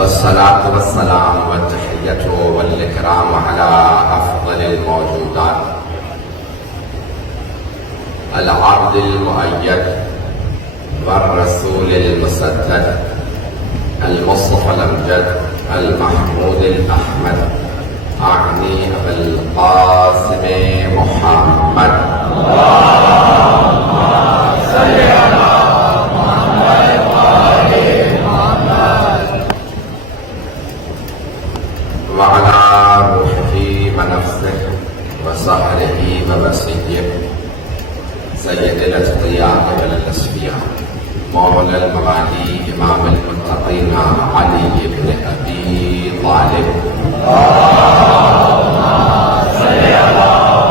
والصلاة والسلام والتحية والإكرام على أفضل الموجودات العبد المؤيد والرسول المسدد المصطفى الأمجد المحمود الأحمد أعني أبا القاسم محمد اللهم صل على محمد وآل محمد وعلى روحه ونفسه وسهره ووسيله سيد الأتقياء والأصفياء مولى الموالي إمام المتقين علي بن أبي طالب اللهم صل على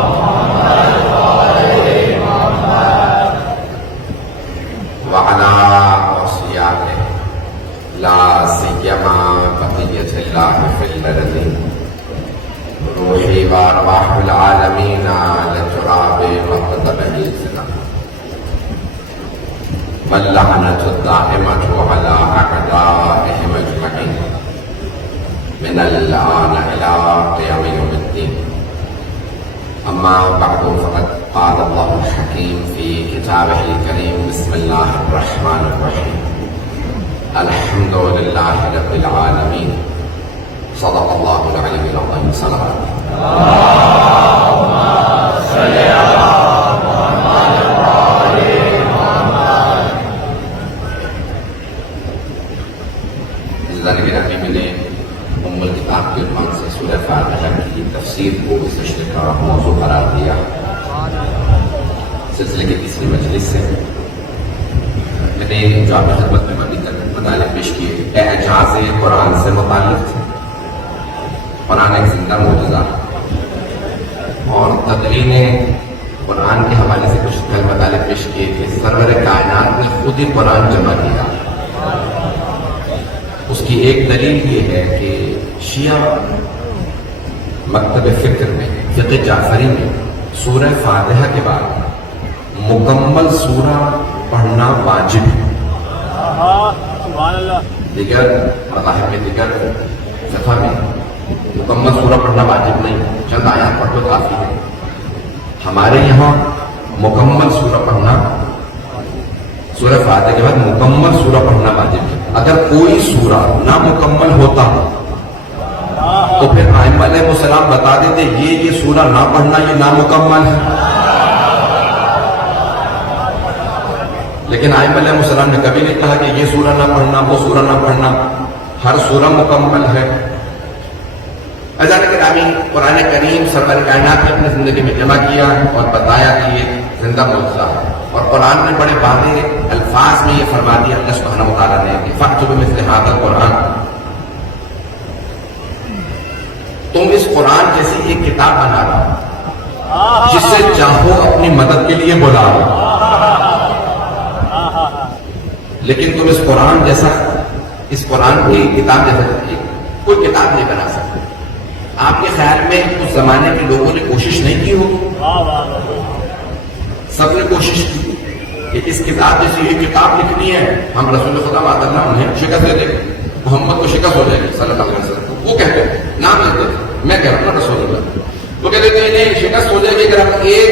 محمد وآل محمد وعلى أوصيائه لا سيما بقية الله في البلد روحي وأرواح العالمين لتراب وقدمه الزنا واللعنة الدائمة على أعدائهم أجمعين من الآن إلى قيام يوم الدين. أما بعد فقد قال الله الحكيم في كتابه الكريم بسم الله الرحمن الرحيم الحمد لله رب العالمين صدق الله العلي العظيم. صلوات اللهم صل على محمد وآل محمد. عزیزان گرامی، میں نے ام الکتاب کے عنوان سے سورہ فاتحہ کی تفسیر کو اس رشتے کا موضوع قرار دیا. سلسلے کی تیسری مجلس سے میں نے جو آپ کی خدمت میں مطالب پیش کیے اعجاز قرآن سے متعلق تھے. قرآن ایک زندہ معجزہ اور تدوین قرآن کے حوالے سے کچھ مطالب پیش کیے کہ سرور کائنات نے خود ہی قرآن جمع کیا. اس کی ایک دلیل یہ ہے کہ شیعہ مکتب فکر میں فقہ جعفری میں سورہ فاتحہ کے بعد مکمل سورہ پڑھنا واجب ہے. دیگر مذاہب میں دیگر فقہ میں مکمل سورہ پڑھنا واجب نہیں، چند آیات پڑھ تو کافی ہے. ہمارے یہاں مکمل سورہ پڑھنا، سورہ فاتحہ کے بعد مکمل سورہ پڑھنا واجب ہے. اگر کوئی سورہ نامکمل ہوتا تو پھر ائمہ علیہ السلام بتا دیتے یہ سورہ نہ پڑھنا، یہ نامکمل ہے. لیکن ائمہ علیہ السلام نے کبھی نہیں کہا کہ یہ سورہ نہ پڑھنا، وہ سورہ نہ پڑھنا، ہر سورہ مکمل ہے. گرامی، قرآن کریم سرور کائنات نے اپنی زندگی میں جمع کیا اور بتایا کہ یہ زندہ معجزہ ہے. اور قرآن نے بڑے واضح الفاظ میں یہ فرما دیا اللہ سبحانہ و تعالیٰ نے کہ فَأْتُوا بِمِثْلِ هَٰذَا الْقُرْآنِ، تم اس قرآن جیسی ایک کتاب بنا رہا جس سے چاہو اپنی مدد کے لیے بلا رہا، لیکن تم اس قرآن جیسا، اس قرآن کی کتاب جیسا کوئی کتاب نہیں بنا سکتے. آپ کے خیال میں اس زمانے کے لوگوں نے کوشش نہیں کی ہوگی؟ سب نے کوشش کی کہ اس کتاب جیسی ایک کتاب لکھنی ہے. ہم رسول خدا صلی اللہ انہیں شکست دے دیں گے، محمد کو شکست ہو جائے گی صلی اللہ علیہ وسلم. وہ کہتے ہیں، نام لیتے ہیں، میں کہہ رہا ہوں رسول اللہ، وہ کہتے ہیں انہیں شکست ہو جائے گی اگر ہم ایک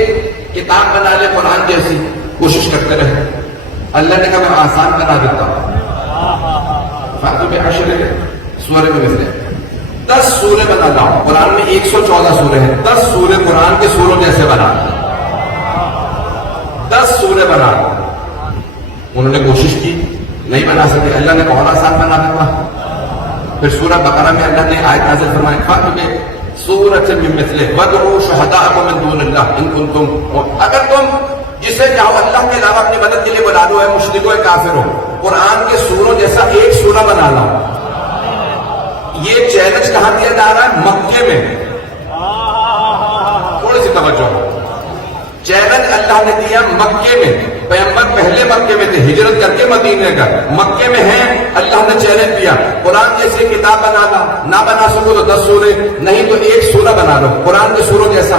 کتاب بنا لیں قرآن جیسی. کوشش کرتے رہے. اللہ نے کہا میں آسان بنا دیتا ہوں. فاتحہ میں عشر سورہ میں مثل 10 سورے بنا لاؤ. قرآن میں 114 سورے ہیں، 10 سورے قرآن کے سوروں جیسے بنا، 10 سورے بنا. انہوں نے کوشش کی، نہیں بنا سکے. اللہ نے بہت آسان بنا دیا. پھر سورہ بقرہ میں اللہ نے آیت نازل فرمائی فَأْتُوا بِسُورَةٍ مِّن مِّثْلِهِ وَادْعُوا شُهَدَاءَكُم مِّن دُونِ اللَّهِ إِن كُنتُمْ، اگر تم جسے چاہو اللہ کے علاوہ اپنی مدد کے لیے بلا لو، اے مشرکو، اے کافرو، قرآن کے سوروں جیسا ایک سورہ بنا لاؤ. یہ چیلنج کہاں دیا جا رہا ہے؟ مکے میں. تھوڑی سی توجہ. چیلنج اللہ نے دیا مکے میں. پیغمبر پہلے مکے میں تھے، ہجرت کر کے مدینے کا، مکے میں ہیں. اللہ نے چیلنج دیا قرآن جیسی کتاب بنا لا. نہ بنا سکو تو 10 سورے، نہیں تو ایک سورہ بنا لو قرآن کے سوروں جیسا.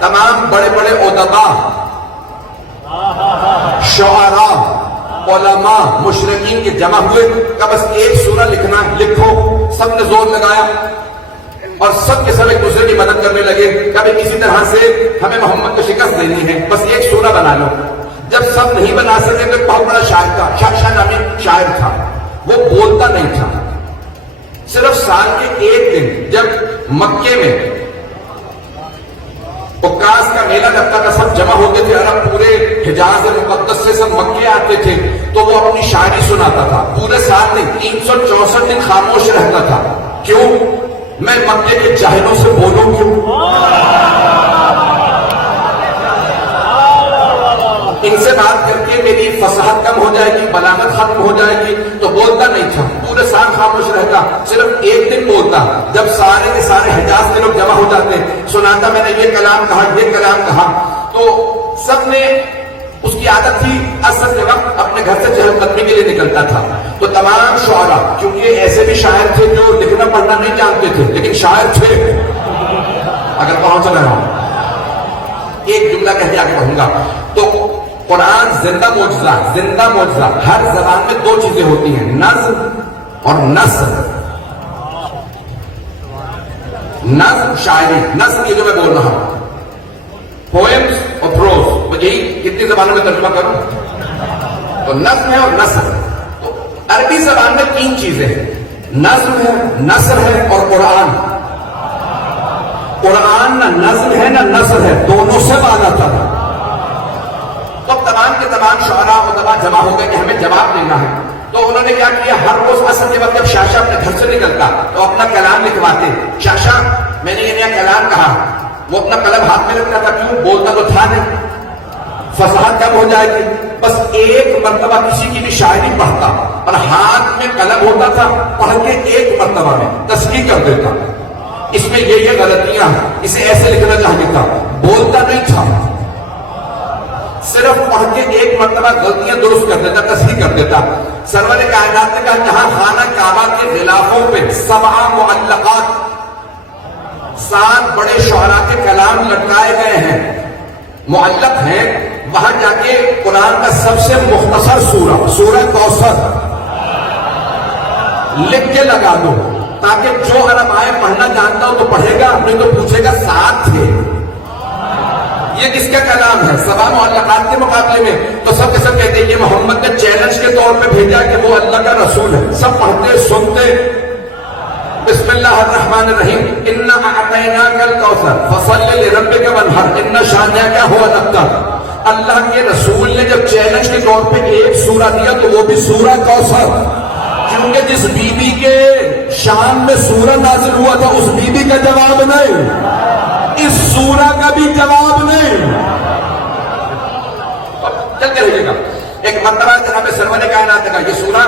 تمام بڑے بڑے ادبا، شعراء، علماء مشرکین کے جمع ہوئے کہ بس ایک سورہ لکھنا ہے، لکھو. سب نے زور لگایا اور سب کے سب ایک دوسرے کی مدد کرنے لگے. کبھی کسی طرح سے ہمیں محمد کو شکست دینی ہے، بس ایک سورہ بنا لو. جب سب نہیں بنا سکے تو ایک بہت بڑا شاعر تھا، شاہ نامی شاعر تھا، وہ بولتا نہیں تھا. صرف سال کے ایک دن جب مکے میں عکاس کا میلہ لگتا تھا، سب جمع ہوتے تھے، عرب پورے حجاز مقدس سے سب مکے آتے تھے، تو وہ اپنی شاعری سناتا تھا. پورے سال نہیں، 364 دن خاموش رہتا تھا. کیوں؟ میں مکے کے جاہلوں سے بولوں کیوں؟ ان سے بات کر کے میری فصاحت کم ہو جائے گی، بلاغت ختم ہو جائے گی. تو بولتا نہیں تھا، پورے سال خاموش رہتا، صرف ایک دن بولتا. جب سارے کے سارے حجاز کے لوگ جمع ہو جاتے، سناتا میں نے یہ کلام کہا، یہ کلام کہا. تو سب نے، اس کی عادت تھی عصر کے وقت اپنے گھر سے چہل قدمی کے لیے نکلتا تھا. تو تمام شعراء، کیونکہ ایسے بھی شاعر تھے جو لکھنا پڑھنا نہیں جانتے تھے لیکن شاعر تھے. اگر پہنچ رہا ہوں، ایک جملہ کہہ کے آگے بڑھوں گا. تو قرآن زندہ معجزہ، زندہ معجزہ. ہر زبان میں دو چیزیں ہوتی ہیں، نظم اور نثر. نظم شاعری، نظم یہ جو میں بول رہا ہوں، پوئمز اور پروز، یہی کتنی زبانوں میں ترجمہ کروں؟ تو نظم ہے اور نثر. تو عربی زبان میں تین چیزیں ہیں، نظم ہے، نثر ہے اور قرآن. قرآن نہ نظم ہے نہ نثر ہے، دونوں سے بالا تھا. تو تمام کے تمام شعراء و ادباء جمع ہو گئے کہ ہمیں جواب دینا ہے. تو انہوں نے کیا کیا، ہر روز عصر کے وقت جب شاہ اپنے گھر سے نکلتا تو اپنا کلام لکھواتے. شاہ میں نے یہ نیا کلام کہا. وہ اپنا قلم ہاتھ میں رکھتا تھا، کیوں؟ بولتا تو تھا نہیں، فصاحت کم ہو جائے گی. بس ایک مرتبہ کسی کی بھی شاعری پڑھتا اور ہاتھ میں قلم ہوتا تھا، پڑھ کے ایک مرتبہ میں تصحیح کر دیتا. اس میں یہ غلطیاں، اسے ایسے لکھنا چاہیے تھا. بولتا نہیں تھا، صرف پڑھ کے ایک مرتبہ غلطیاں درست کر دیتا، تصحیح کر دیتا. سرور کائنات نے کہا جہاں خانہ کعبہ کے غلافوں پہ 7 معلقات، 7 بڑے شعراء کے کلام لٹکائے گئے ہیں، معلق ہیں، وہاں جا کے قرآن کا سب سے مختصر سورہ، سورہ کوثر لکھ کے لگا دو، تاکہ جو عرب آئے پڑھنا جانتا ہو تو پڑھے گا، نہیں تو پوچھے گا 7 تھے. یہ کس کا کلام ہے 7 معلقات کے مقابلے میں؟ تو سب کے سب کہتے ہیں یہ محمد نے چیلنج کے طور پہ بھیجا کہ وہ اللہ کا رسول ہے. سب پڑھتے سنتے. بسم اللہ الرحمن الرحیم، انا اعطیناک الکوثر فصل لربک وانحر ان شانئک ھو الابتر. اللہ کے رسول نے جب چیلنج کے طور پہ ایک سورہ دیا تو وہ بھی سورہ کوثر، کیونکہ جس بی بی کے شان میں سورہ نازل ہوا تھا اس بی بی کا جواب نہیں، اس سورہ کا بھی جواب نہیں. چلتے رہیے گا. ایک مرتبہ جناب سرور کائنات نے کہا یہ سورہ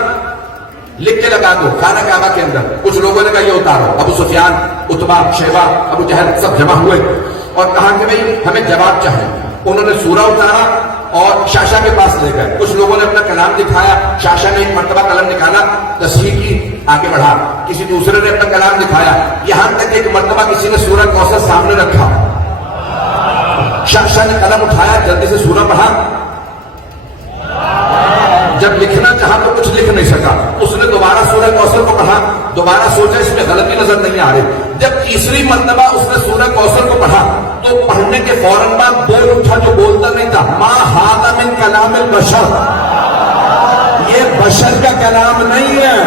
لکھ کے لگا دو خانہ کعبہ کے اندر. کچھ لوگوں نے کہا یہ اتارو. ابو سفیان، عتبہ، شیبہ، ابو جہل سب جمع ہوئے اور کہا کہ بھئی ہمیں جواب چاہیے. انہوں نے سورہ اتارا اور شاہ کے پاس لے گئے. کچھ لوگوں نے اپنا کلام دکھایا، شاہ نے ایک مرتبہ قلم نکالا، تصحیح کی، آگے بڑھا. کسی دوسرے نے اپنا کلام دکھایا، یہاں تک ایک مرتبہ کسی نے سورہ کوثر سامنے رکھا. شاہ نے قلم اٹھایا، جلدی سے سورہ پڑھا. جب لکھنا چاہا تو کچھ لکھ نہیں سکا. اس نے دوبارہ سورہ کوثر کو پڑھا، دوبارہ سوچا اس میں غلطی نظر نہیں آ رہی. جب تیسری مرتبہ اس نے سورہ کوثر کو پڑھا تو پڑھنے کے فوراً بعد بول اٹھا جو بولتا نہیں تھا، ما ھذا من کلام البشر، یہ بشر کا کلام نہیں ہے،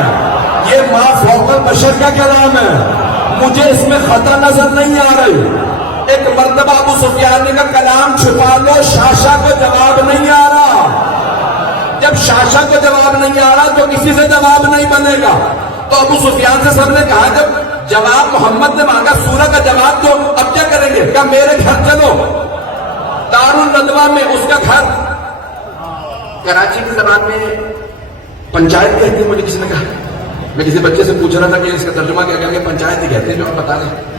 یہ ما فوق البشر کا کلام ہے، مجھے اس میں خطا نظر نہیں آ رہی. ایک مرتبہ ابو سفیان نے کہا کلام چھپا لو، شاہ کو جواب نہیں آ رہا. جب شاہ کو جواب نہیں آ رہا تو کسی سے جواب نہیں بنے گا. تو ابو سفیان سے سب نے کہا جب جواب محمد نے مانگا سورہ کا جواب دو، اب کیا کریں گے؟ کہا میرے گھر چلو. دارالندوہ میں اس کا گھر. کراچی کی زبان میں پنچایت کہتے ہیں. مجھے کسی نے کہا، میں کسی بچے سے پوچھ رہا تھا کہ اس کا ترجمہ کیا کہ پنچایت ہی کہتے ہیں، جو آپ بتا رہے ہیں.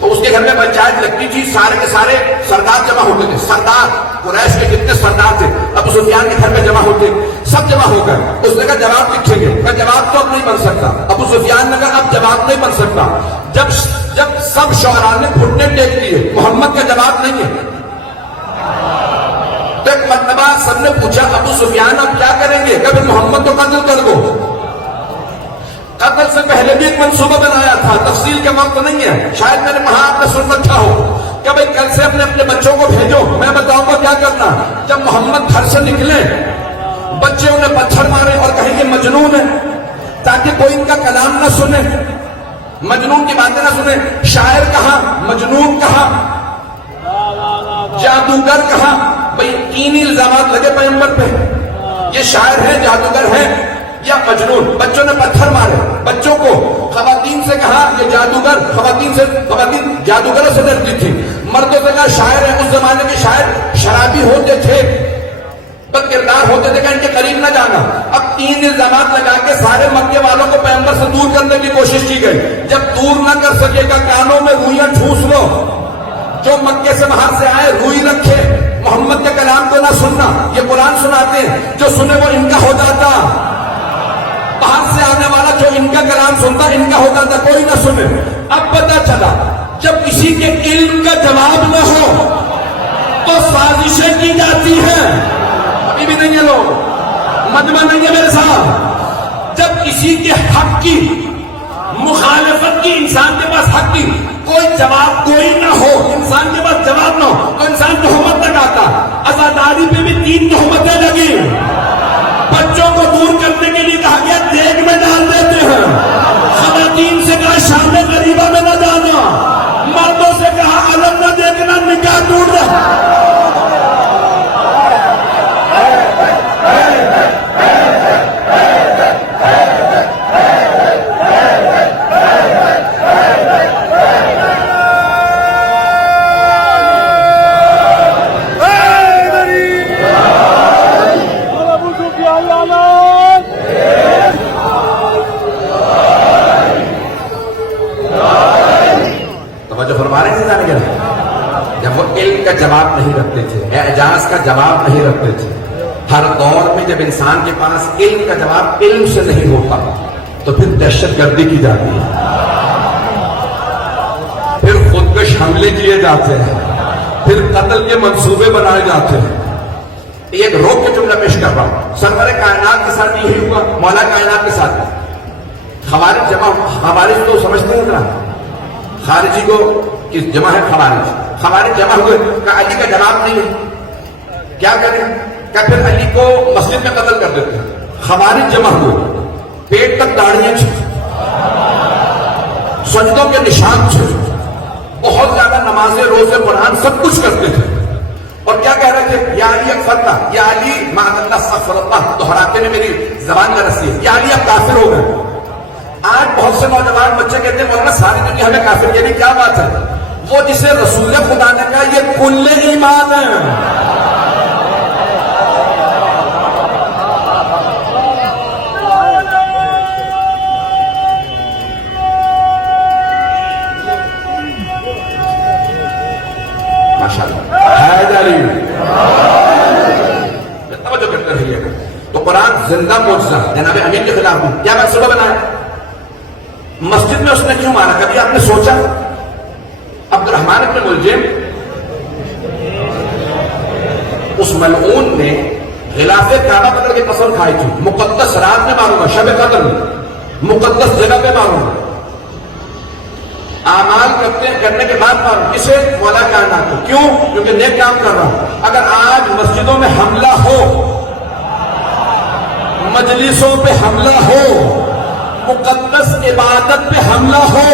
تو اس کے گھر میں پنچایت لگتی تھی، سارے کے سارے سردار جمع ہوتے تھے. سردار قریش کے جتنے سردار تھے ابو سفیان کے گھر میں جمع ہوتے، سب جمع ہو کر اس نے کہا جواب لکھیں گے. کہا جواب تو اب نہیں بن سکتا. ابو سفیان نے کہا اب جواب نہیں بن سکتا. جب سب شعراء نے گھٹنے ٹیک دیے، محمد کا جواب نہیں ہے. تو ایک مرتبہ سب نے پوچھا ابو سفیان اب کیا کریں گے؟ کبھی محمد کو قتل کر دو. قتل سے پہلے بھی ایک منصوبہ بنایا تھا، تفصیل کا وقت نہیں ہے، شاید میں نے وہاں آپ نے سن رکھا ہو کہ بھائی کل سے اپنے بچوں کو بھیجو، میں بتاؤں گا کیا کرنا. جب محمد گھر سے نکلے بچے انہیں پتھر مارے اور کہیں یہ مجنون ہے، تاکہ کوئی ان کا کلام نہ سنے، مجنون کی باتیں نہ سنے. شاعر کہا، مجنون کہا، جادوگر کہا. بھئی 3 الزامات لگے پیغمبر پہ، یہ شاعر ہے، جادوگر ہے یا مجنون. بچوں نے پتھر مارے بچوں کو. خواتین سے کہا یہ جادوگر، خواتین جادوگروں سے ڈرتی تھی. مردوں سے کہا شاعر ہے. اس زمانے کے شاعر شرابی ہوتے تھے، بد کردار ہوتے تھے کہ ان کے قریب نہ جانا. اب 3 الزامات لگا کے سارے مکے والوں کو پیغمبر سے دور کرنے کی کوشش کی گئی. جب دور نہ کر سکے گا کانوں میں روئیاں ٹھوس لو. جو مکے سے باہر سے آئے روئی رکھے، محمد کے کلام کو نہ سننا. یہ قرآن سناتے ہیں، جو سنے وہ ان کا ہو جاتا. باہر سے آنے والا جو ان کا کلام سنتا ان کا ہو جاتا، کوئی نہ سنے. اب پتہ چلا جب کسی کے علم کا جواب نہ ہو تو سازشیں کی جاتی ہیں. ابھی بھی نہیں ہے لوگ، مجمع نہیں ہے میرے ساتھ. جب کسی کے حق کی مخالفت کی، انسان کے پاس حق کی کوئی جواب کوئی نہ ہو، انسان کے پاس جواب نہ ہو تو انسان تہمت لگاتا. عزاداری پہ بھی 3 تہمتیں لگی. بچوں کو دور کرنے کے لیے کہا گیا دیگ میں ڈال دیتے ہیں. خواتین سے کہا شام غریبہ میں نہ جانا. مردوں سے کہا علم نہ دیکھنا، نکاح ٹوٹ رہا. جب وہ علم کا جواب نہیں رکھتے تھے، اعجاز کا جواب نہیں رکھتے تھے. ہر دور میں جب انسان کے پاس علم کا جواب علم سے نہیں ہوتا تو پھر دہشت گردی کی جاتی ہے، پھر خودکش حملے کیے جاتے ہیں، پھر قتل کے منصوبے بنائے جاتے ہیں. ایک روک کے جملہ پیش کر رہا ہوں. سرور کائنات کے ساتھ یہی ہوا، مولا کائنات کے ساتھ. خوارج تو سمجھتے ہیں نا، خارجی کو کس جمع ہے خوارج جمع ہوئے کہ علی کا جواب نہیں ہے، کیا کریں؟ کہ پھر علی کو مسجد میں قتل کر دیتے ہیں. خوارج جمع ہوئے، پیٹ تک داڑھیاں تھیں، سجدوں کے نشان تھے، بہت زیادہ نمازیں، روزے، قرآن سب کچھ کرتے تھے. اور کیا کہہ رہے تھے؟ یا علی اکفرنا، یا علی معاذ اللہ استغفر اللہ، دہراتے میں میری زبان نہ رسی ہے، یا علی اب کافر ہو گئے. آج بہت سے نوجوان بچے کہتے ہیں مولانا ساری دنیا ہمیں کافر کہہ رہی، کیا بات ہے؟ وہ جسے رسول خدا نے کہا یہ کل ایمان ہے. ماشاءاللہ حیدری توجہ کرتے رہیے گا. تو قرآن زندہ معجزہ جناب امین کے خلاف کیا منصوبہ بنایا؟ مسجد میں اس نے کیوں مارا؟ کبھی آپ نے سوچا؟ عبد الرحمن ابن ملجم اس ملعون نے غلاف کعبہ پکڑ کے قسم کھائی تھی، مقدس رات میں ماروں گا، شب قدر مقدس جگہ پہ ماروں گا. اعمال کرنے کے بعد ماروں. کسے؟ مولا کائنات کو. کیوں؟ کیونکہ نیک کام کر رہا ہوں. اگر آج مسجدوں میں حملہ ہو، مجلسوں پہ حملہ ہو، مقدس عبادت پہ حملہ ہو،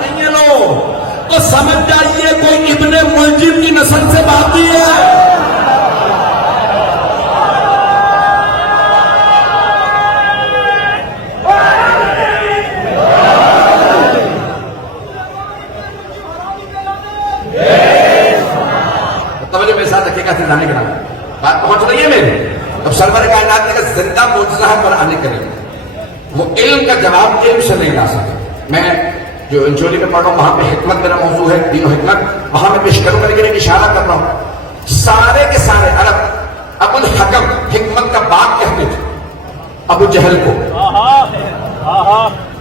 نہیں ہے لوگ، تو سمجھ جائیے کوئی ابن ملجم کی نسل سے باقی ہے. توجہ میرے ساتھ رکھیے گا سمجھانے کے نام بات پہنچ رہی ہے میری. اب سرور کائنات نے کہا زندہ معجزہ ہے قرآن کریم. وہ علم کا جواب علم سے نہیں لا سکے. میں جو انجولی میں پڑھ رہا ہوں وہاں پہ حکمت میرا موضوع ہے، دین و حکمت، وہاں میں پیش کروں گا، لیکن ایک اشارہ کر رہا ہوں. سارے کے سارے عرب ابو الحکم حکمت کا باپ کہتے تھے ابو جہل کو.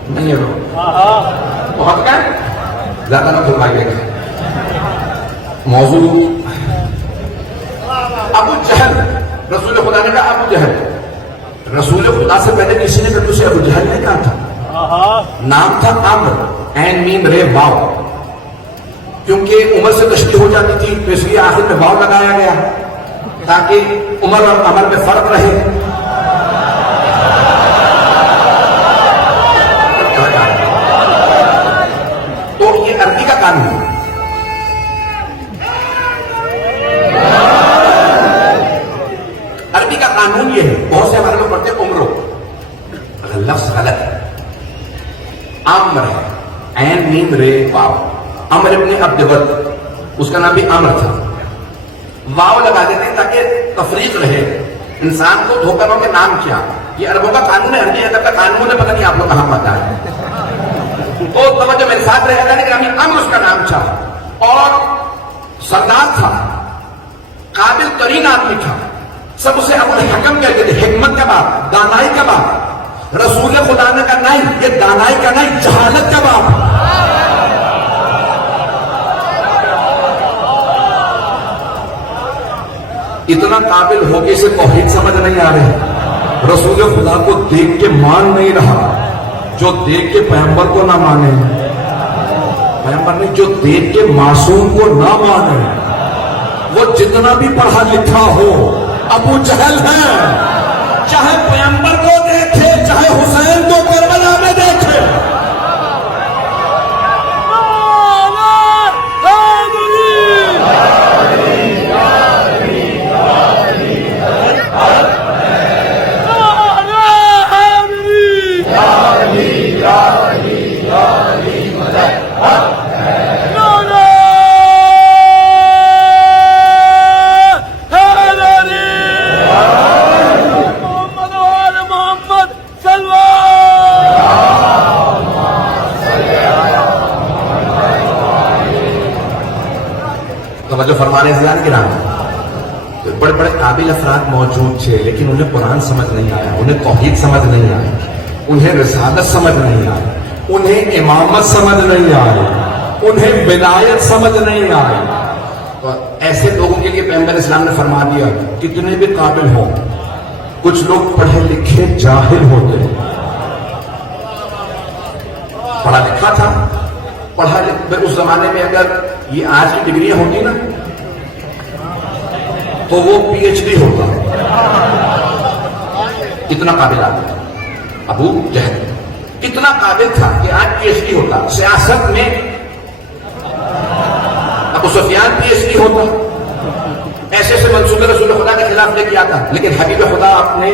نہیں ہے بہت کا زیادہ نہ بھولائیے گا موضوع. ابو جہل، رسول خدا نے کہا ابو جہل. رسول خدا سے پہلے کسی نے کبھی اسے ابو جہل نہیں کہا تھا. نام تھا عمر، عین میم رے واو. کیونکہ عمر سے تشبیہ ہو جاتی تھی تو اس لیے آخر میں واو لگایا گیا تاکہ عمر اور عمر میں فرق رہے. تو یہ عربی کا قانون ہے. عربی کا قانون یہ ہے، بہت سے ہمارے لوگ پڑھتے عمرو، لفظ غلط ہے. عمر ہے، عین میم رے واو. عمر ابن عبد ود، اس کا نام بھی عمر تھا. واو لگا دیتے ہیں تاکہ تفریق رہے، انسان کو دھوکہ نہ کہ نام کیا. یہ عربوں کا قانون ہے، عربی ادب کا قانون ہے، پتہ نہیں آپ لوگ کہاں پتا ہے. تو توجہ میرے ساتھ رہے گا. لیکن عمر اس کا نام تھا اور سردار تھا، قابل ترین آدمی تھا. سب اسے ابو الحکم کہتے تھے. حکمت کا باپ، دانائی کا باپ. رسول خدا نے کہا نہیں، یہ دانائی کا نہیں، جہالت کا باپ. اتنا قابل ہو کے اسے توحید سمجھ نہیں آ رہے. رسول خدا کو دیکھ کے مان نہیں رہا. جو دیکھ کے پیغمبر کو نہ مانے، پیغمبر نے جو دیکھ کے معصوم کو نہ مانے، وہ جتنا بھی پڑھا لکھا ہو ابو جہل ہے. چاہے پیغمبر کو دیکھے، چاہے حسین کو کربلا میں دیکھے. توجہ فرمانے زیادہ گرام. بڑے بڑے قابل افراد موجود تھے لیکن انہیں قرآن سمجھ نہیں آیا، انہیں توحید سمجھ نہیں آئی، انہیں رسالت سمجھ نہیں آئی، انہیں امامت سمجھ نہیں آئی، انہیں ولایت سمجھ نہیں آئی. تو ایسے لوگوں کے لیے پیغمبر اسلام نے فرما دیا کتنے بھی قابل ہوں، کچھ لوگ پڑھے لکھے جاہل ہوتے ہیں. پڑھا لکھا تھا، پڑھا لکھا اس زمانے میں اگر یہ آج کی ڈگریاں ہوتی نا تو وہ پی ایچ ڈی ہوتا. کتنا قابل آدمی تھا ابو جہل، کتنا قابل تھا کہ آج پی ایچ ڈی ہوتا. سیاست میں ابو سفیان پی ایچ ڈی ہوتا. ایسے ایسے منصوبے رسول خدا کے خلاف لے کے آتا. لیکن حبیب خدا اپنے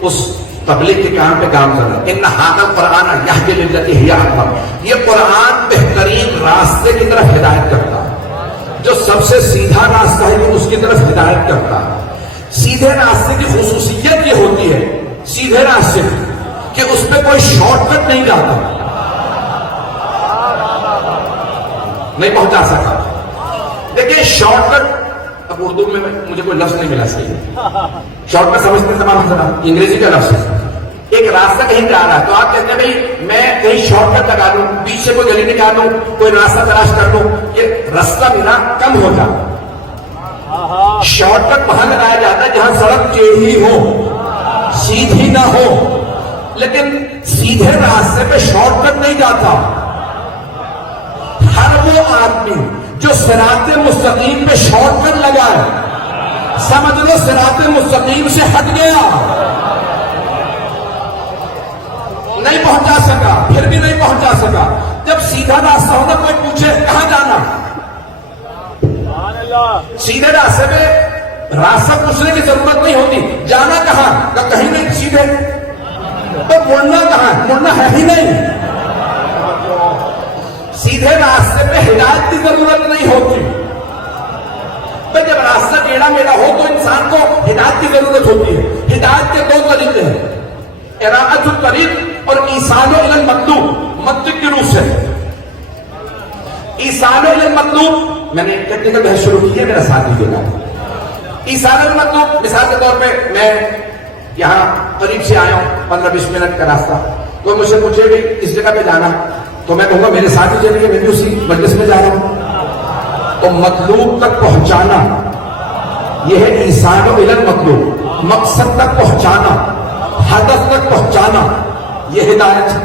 اس تبلیغ کے کام پہ کام کر رہا ہے. ان ھذا القرآن یہدی للتی ہی اقوم. یہ قرآن بہترین راستے کی طرف ہدایت کرتا ہے. جو سب سے سیدھا راستہ ہے وہ اس کی طرف ہدایت کرتا ہے. سیدھے راستے کی خصوصیت یہ ہوتی ہے، سیدھے راستے کہ اس پہ کوئی شارٹ کٹ نہیں جاتا، نہیں پہنچا سکتا. دیکھیں شارٹ کٹ، اب اردو میں مجھے کوئی لفظ نہیں ملا صحیح. شارٹ کٹ سمجھتے زبان حضرا انگریزی کا لفظ ہے. ایک راستہ کہیں جا رہا ہے تو آپ کہتے ہیں بھائی میں کہیں شارٹ کٹ لگا دوں، بیچ سے کوئی گلی نکال دوں، کوئی راستہ تلاش کر لوں، یہ راستہ میرا کم ہو جاتا. شارٹ کٹ وہاں لگایا جاتا ہے جہاں سڑک ٹیڑھی ہو، سیدھی نہ ہو. لیکن سیدھے راستے پہ شارٹ کٹ نہیں جاتا. ہر وہ آدمی جو صراط مستقیم پہ شارٹ کٹ لگائے، سمجھ لو صراط مستقیم سے ہٹ گیا، نہیں پہنچا سکا، پھر بھی نہیں پہنچا سکا. جب سیدھا راستہ ہونا کوئی پوچھے کہاں جانا، سیدھے راستے پہ راستہ پوچھنے کی ضرورت نہیں ہوتی. جانا کہاں، کہیں نہیں، سیدھے. تو مڑنا کہاں، مڑنا ہے ہی نہیں. سیدھے راستے پہ ہدایت کی ضرورت نہیں ہوتی. جب راستہ ٹیڑھا میڑھا ہو تو انسان کو ہدایت کی ضرورت ہوتی ہے. ہدایت کے دو طریقے ہیں، اراءۃ الطریق اور ایصال الی المطلوب. منطق کی روح سے ایصال الی المطلوب، میں نے ٹیکنیکل بحث شروع کی ہے، میرا ساتھ دیجیے گا. ایصال الی المطلوب، مثال کے طور پہ میں یہاں قریب سے آیا ہوں، 15-20 منٹ کا راستہ، تو مجھ سے پوچھے بھی اس جگہ پہ جانا، تو میں کہوں گا میرے ساتھ ہی چلیے، میں بھی اسی مجلس میں جا رہا ہوں. تو مطلوب تک پہنچانا یہ ہے ایصال الی المطلوب، مقصد تک پہنچانا، ہدف تک پہنچانا، یہ ہدایت ہے۔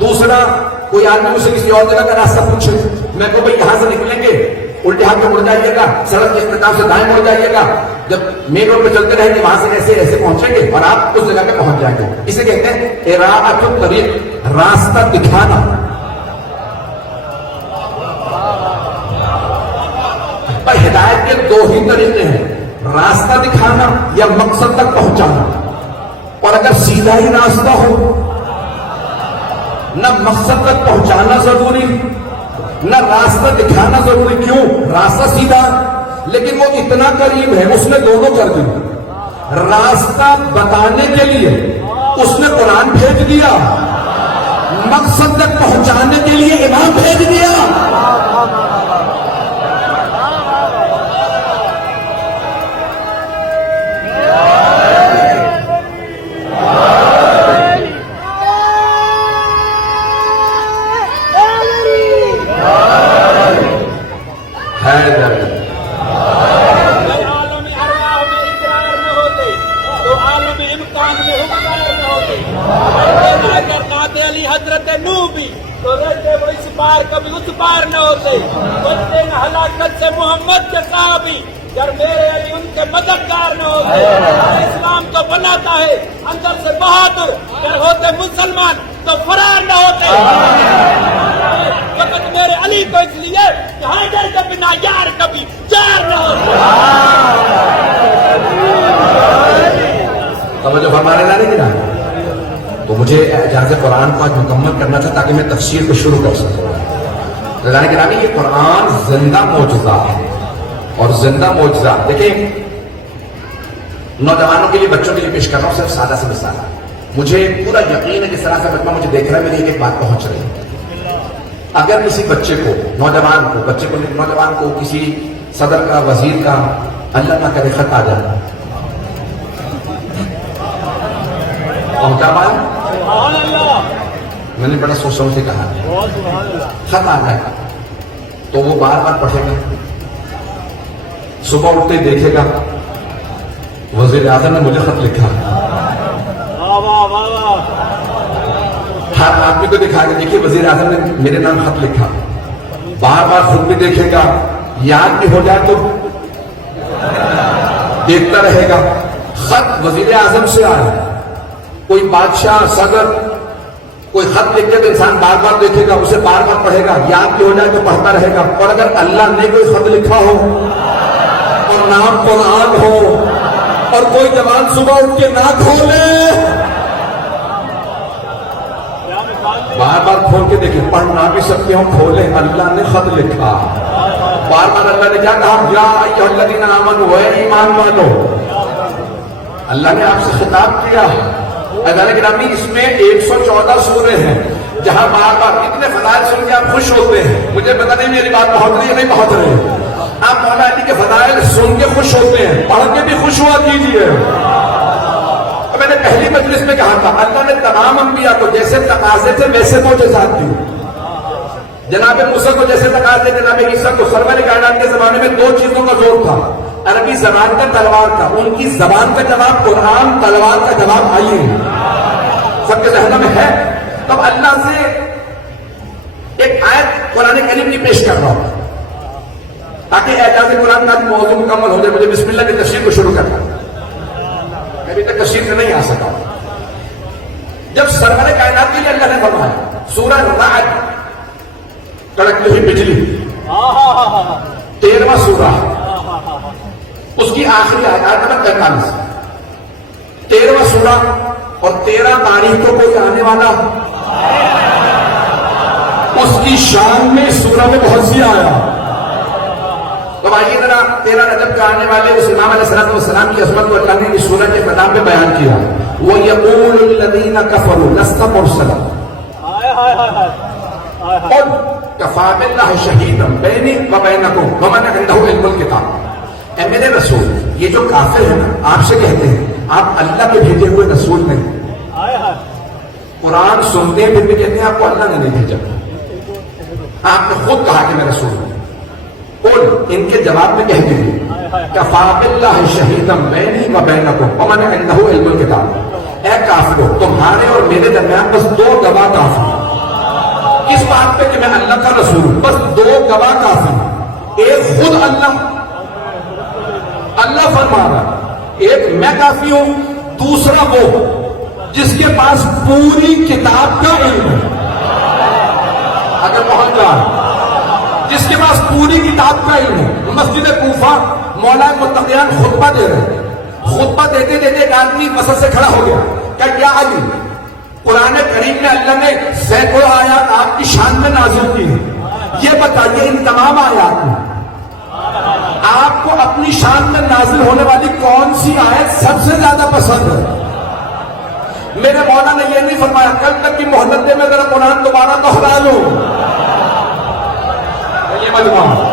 دوسرا، کوئی آدمی اسے کسی اور جگہ کا راستہ پوچھے، میں کہوں بھائی یہاں سے نکلیں گے، الٹے ہاتھ میں مڑ جائیے گا، سڑک کے استقامت سے دائیں مڑ جائیے گا، جب مین روڈ پہ چلتے رہیں گے وہاں سے ایسے ایسے پہنچیں گے اور آپ اس جگہ پہ پہنچ جائیں گے۔ اسے کہتے ہیں اراءۃ الطریق، راستہ دکھانا۔ پر ہدایت کے دو ہی طریقے ہیں، راستہ دکھانا یا مقصد تک پہنچانا۔ اور اگر سیدھا ہی راستہ ہو، نہ مقصد تک پہنچانا ضروری نہ راستہ دکھانا ضروری۔ کیوں؟ راستہ سیدھا لیکن وہ اتنا قریب ہے، اس نے دونوں کر دی۔ راستہ بتانے کے لیے اس نے قرآن بھیج دیا، مقصد تک پہنچانے کے لیے امام بھیج دیا۔ حضرت نوح بھی تو رہتے وہ اس بار کبھی اس بار نہ ہوتے، بچتے نہ ہلاکت سے محمد کے صحابی، گر میرے علی ان کے مددگار نہ ہوتے۔ اسلام تو بناتا ہے اندر سے بہادر، گر ہوتے مسلمان تو فرار نہ ہوتے۔ فقط میرے علی کو اس لیے کہ حیدر کے بنا یار کبھی چار نہ ہوتے۔ توجہ فرمانے لانے کی نا، تو مجھے اعجاز قرآن کو آج مکمل کرنا تھا تاکہ میں تفسیر کو شروع کر سکوں۔ رضوان گرامی، یہ قرآن زندہ معجزہ ہے، اور زندہ معجزہ دیکھیں نوجوانوں کے لیے، بچوں کے لیے پیش کر رہا ہوں صرف سادہ سے مثال۔ مجھے پورا یقین ہے جس طرح سے بچہ مجھے دیکھ رہا ہے، میری ایک بات پہنچ رہی ہے۔ اگر کسی بچے کو، نوجوان کو کسی صدر کا، وزیر کا اللہ نہ کرے خط آ جائے، پہنچا پائے؟ میں نے بڑا سوچ سمجھ سے کہا، خط آ جائے تو وہ بار بار پڑھے گا، صبح اٹھتے دیکھے گا وزیر اعظم نے مجھے خط لکھا، ہر آدمی کو دکھا کے دیکھیے وزیر اعظم نے میرے نام خط لکھا، بار بار خود بھی دیکھے گا، یاد بھی ہو جائے تو دیکھتا رہے گا۔ خط وزیر اعظم سے آیا، کوئی بادشاہ، صدر کوئی خط لکھے تو انسان بار بار دیکھے گا، اسے بار بار پڑھے گا، یاد بھی ہو جائے تو پڑھتا رہے گا۔ اور اگر اللہ نے کوئی خط لکھا ہو اور نام قرآن ہو اور کوئی جوان صبح اٹھ کے نہ کھولے، بار بار کھول کے دیکھیں، پڑھنا بھی سکتے ہوں، کھولے اللہ نے خط لکھا، بار بار اللہ نے کیا کہا، یا ایھا الذین آمنوا، اے ایمان والو، اللہ نے آپ سے خطاب کیا۔ اگر گرامی اس میں 114 سورے ہیں جہاں بار بار اتنے فضائل سن کے آپ خوش ہوتے ہیں۔ مجھے پتہ نہیں میری بات بہت رہی ہے نہیں بہت رہی ہے، آپ مولا علی کے فضائل سن کے خوش ہوتے ہیں، پڑھ کے بھی خوش ہوا کیجیے۔ میں نے پہلی مجلس میں کہا تھا اللہ نے تمام انبیاء کو جیسے تقاضے تھے ویسے معجزات دی۔ جناب موسیٰ کو جیسے تقاضے، جناب عیسیٰ کو، سرور کائنات کے زمانے میں دو چیزوں کا زور تھا، عربی زبان کا، تلوار کا۔ ان کی زبان کا جواب قرآن، تلوار کا جواب آئیے سب کے ذہنوں میں ہے۔ تب اللہ سے ایک آیت قرآن کریم کی پیش کر رہا ہوں تاکہ اعجاز قرآن کا موضوع مکمل ہو جائے۔ مجھے بسم اللہ کی تفسیر کو شروع کرنا، ابھی تک تفسیر سے نہیں آ سکا۔ جب سرور کائنات کے لیے اللہ نے فرمایا، سورہ رعد، کڑکتی ہوئی بجلی، 13واں سورہ، اس کی آخری آیت نمبر 43، 13واں سورہ اور 13 تاریخ کو کوئی آنے والا، اس کی شان میں اس سورہ میں بہت سی آیا۔ تو آئیے ذرا 13 رجب کا آنے والے اس امام علیہ السلام کی عظمت کو اللہ نے اس سورہ کے خطاب میں بیان کیا۔ وَيَقُولُ الَّذِينَ كَفَرُوا لَسْتَ مُرْسَلًا قُلْ كَفَىٰ بِاللَّهِ شَهِيدًا بَيْنِي وَبَيْنَكُمْ وَمَنْ عِندَهُ عِلْمُ الْكِتَابِ۔ اے میرے رسول، یہ جو کافر ہیں نا، آپ سے کہتے ہیں آپ اللہ کے بھیجے ہوئے رسول نہیں، قرآن سنتے ہیں پھر بھی کہتے ہیں آپ کو اللہ نے نہیں بھیجا، آپ نے خود کہا کہ میں رسول ہوں۔ قل، ان کے جواب میں کہہ دیجیے کفا باللہ شہیدا بینی و بینکم ومن عندہ علم الکتاب، اے کافرو تمہارے اور میرے درمیان بس دو گواہ کافی ہیں، اس بات پہ کہ میں اللہ کا رسول ہوں، بس دو گواہ کافی ہیں، ایک خود اللہ فرما رہا، ایک میں کافی ہوں، دوسرا وہ جس کے پاس پوری کتاب کا علم ہے، اگر پہنچ جائے جس کے پاس پوری کتاب کا علم ہے۔ مسجد کوفہ مولا متقیان خطبہ دے رہے ہیں، خطبہ دیتے دیتے ایک آدمی مسجد سے کھڑا ہو گیا کہ کیا علی قرآن کریم میں اللہ نے سینکڑوں آیات آپ کی شان میں نازل کی ہیں، یہ بتائیے ان تمام آیات میں آپ کو اپنی شان میں نازل ہونے والی کون سی آیت سب سے زیادہ پسند ہے؟ میرے مولا نے یہ نہیں فرمایا کل تک کی مہلت دے میں ذرا قرآن دوبارہ دوہرا لوں، یہ مجموعہ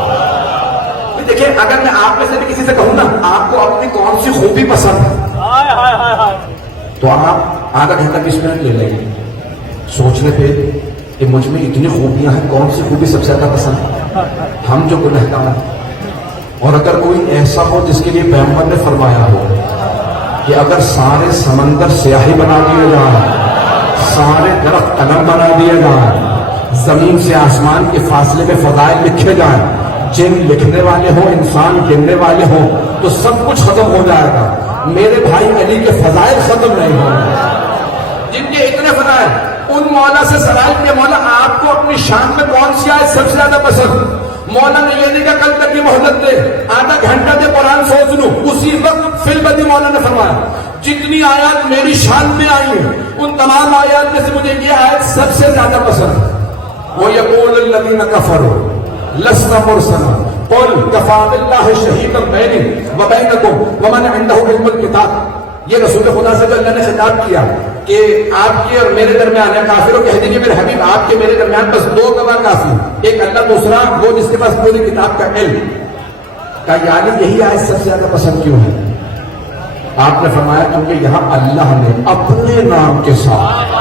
دیکھیں، اگر میں آپ میں سے بھی کسی سے کہوں نا آپ کو اپنی کون سی خوبی پسند ہے تو آپ آدھا گھنٹہ 20 منٹ لے لیں گے سوچنے پہ کہ مجھ میں اتنی خوبیاں ہیں، کون سی خوبی سب سے زیادہ پسند ہے؟ ہم جو گنہگار ہیں، اور اگر کوئی ایسا ہو جس کے لیے پیغمبر نے فرمایا ہو کہ اگر سارے سمندر سیاہی بنا دیے جائیں، سارے درخت قلم بنا دیے جائیں، زمین سے آسمان کے فاصلے میں فضائل لکھے جائیں، جن لکھنے والے ہوں انسان گننے والے ہوں تو سب کچھ ختم ہو جائے گا، میرے بھائی علی کے فضائل ختم نہیں ہوں گے، جن کے اتنے فضائل، ان مولا سے سوال کہ مولا آپ کو اپنی شان میں کون سی آیت سب سے زیادہ پسند؟ مولا نے یہ نہیں کہا کل تک کی مہلت دے، آدھا گھنٹہ دے قرآن سوچ لوں، اسی وقت فی البدی مولا نے فرمایا جتنی آیات میری شان میں آئی ہیں ان تمام آیات میں سے مجھے یہ آیت سب سے زیادہ پسند ہے۔ وَيَقُولُ الَّذِينَ كَفَرُوا لَسْتَ مُرْسَلًا قُلْ كَفَىٰ بِاللَّهِ شَهِيدًا بَيْنِي وَبَيْنَكُمْ وَمَنْ عِندَهُ عِلْمُ الْكِتَابِ، یہ رسول خدا سے جو اللہ نے خطاب کیا کہ آپ کے اور میرے درمیان ہے، کافروں کہہ دیجیے میرے حبیب آپ کے میرے درمیان بس دو گواہ کافی، ایک اللہ، دوسرا وہ جس کے پاس پوری کتاب کا علم کا، یعنی یہی آیت سب سے زیادہ پسند کیوں ہے؟ آپ نے فرمایا کیونکہ یہاں اللہ نے اپنے نام کے ساتھ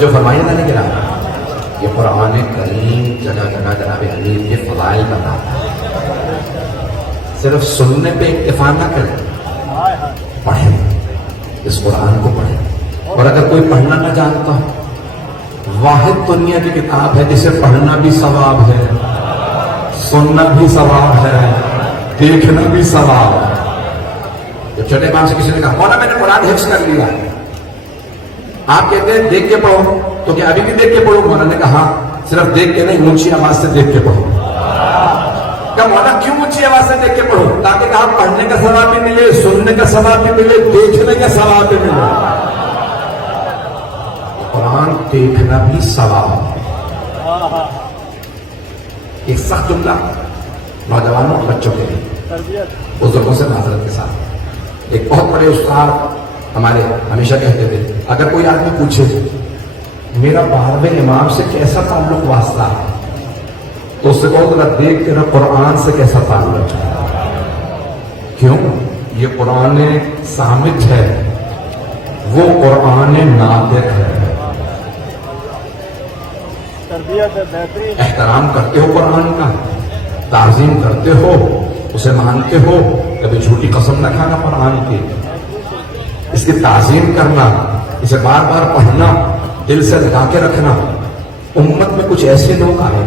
جو فرمایا تھا کہ یہ قرآن کریم جگہ جگہ جناب حبیب کے فضائل بتاتا ہے، صرف سننے پہ اکتفا نہ کریں، پڑھیں، اس قرآن کو پڑھیں، اور اگر کوئی پڑھنا نہ جانتا واحد دنیا کی کتاب ہے جسے پڑھنا بھی ثواب ہے، سننا بھی ثواب ہے، دیکھنا بھی ثواب ہے۔ جب چھوٹے امام سے کسی نے کہا مولا میں نے قرآن حفظ کر لیا، آپ کہتے ہیں دیکھ کے پڑھو، تو کیا ابھی بھی دیکھ کے پڑھو؟ مولا نے کہا صرف دیکھ کے نہیں، اونچی آواز سے دیکھ کے پڑھو۔ کہا مولا کیوں اونچی آواز سے دیکھ کے پڑھو؟ تاکہ کہا پڑھنے کا ثواب بھی ملے، سننے کا ثواب بھی ملے، دیکھنے کا ثواب بھی ملے۔ قرآن دیکھنا بھی ثواب ہے۔ ایک سخت جملہ نوجوانوں اور بچوں کے لیے، بزرگوں سے معذرت کے ساتھ، ایک بہت بڑے استاد ہمارے ہمیشہ کہتے تھے اگر کوئی آدمی پوچھے میرا 12ویں امام سے کیسا تعلق واسطہ ہے تو اس سے کہو ذرا دیکھ کے قرآن سے کیسا تعلق ہے، کیوں؟ یہ قرآن صامت ہے، وہ قرآن ناطق ہے۔ احترام کرتے ہو قرآن کا، تعظیم کرتے ہو، اسے مانتے ہو، کبھی جھوٹی قسم نہ کھانا قرآن کی، اس کی تعظیم کرنا، اسے بار بار پڑھنا، دل سے لگا کے رکھنا۔ امت میں کچھ ایسے لوگ آئے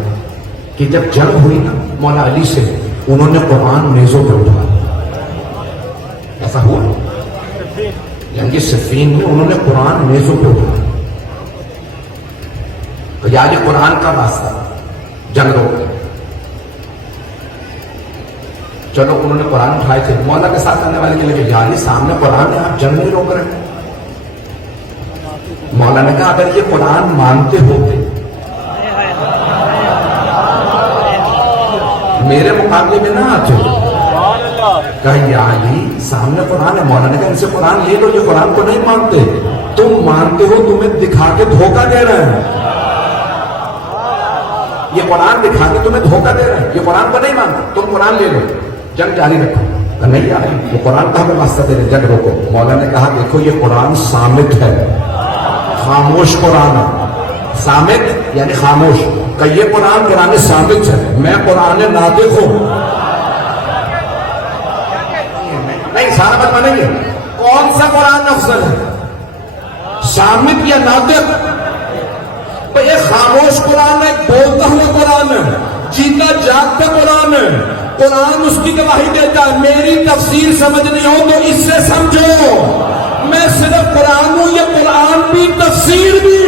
کہ جب جنگ ہوئی نا مولا علی سے، انہوں نے قرآن میزوں پہ اٹھایا، ایسا ہوا جنگ صفین میں انہوں نے قرآن میزوں پہ اٹھایا، تو یعنی قرآن کا واسطہ جنگ روک دے۔ چلو انہوں نے قرآن اٹھائے تھے، مولا کے ساتھ آنے والے کے لیے یعنی سامنے قرآن ہے، آپ جنگ نہیں روک رہے۔ مولا نے کہا اگر یہ قرآن مانتے ہوتے میرے مقابلے میں نہ آتے ہو۔ کہا یا علی سامنے قرآن ہے، مولا نے کہا ان سے قرآن لے لو، یہ قرآن کو نہیں مانتے۔ تم مانتے ہو تمہیں دکھا کے دھوکہ دے رہے ہیں. یہ قرآن دکھا کے تمہیں دھوکہ دے رہے ہیں. یہ قرآن کو نہیں مانتے. تم قرآن لے لو, جنگ جاری رکھو. نہیں یار یہ قرآن کا ہمیں واسطہ دے رہے, جنگ روکو. مولا نے کہا دیکھو یہ قرآن صامت ہے, خاموش قرآن ہے. صامت یعنی خاموش. کہ یہ قرآن صامت ہے, میں قرآن ناطق ہوں. نہیں سارا بات نہیں ہے. کون سا قرآن افضل ہے, صامت یا ناطق؟ یہ خاموش قرآن ہے, بولتا ہوا قرآن ہے, جیتا جاگتا قرآن ہے. قرآن اس کی گواہی دیتا ہے. میری تفسیر سمجھنی ہو تو اس سے سمجھو, میں صرف قرآن ہوں, یہ قرآن بھی تفسیر بھی.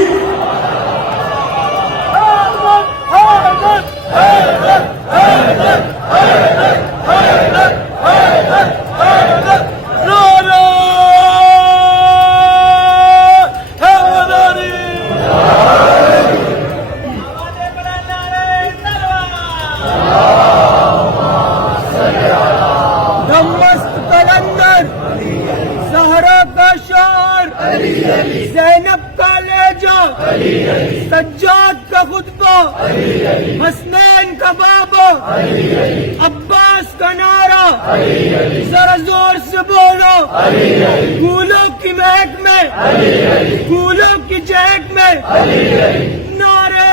زینب کا لہجہ, سجاد کا خطبہ, حسنین کا بابا, عباس کا نعرہ, ذرا زور سے بولو. پھولوں کی مہک میں, پھولوں کی چہک میں, نعرے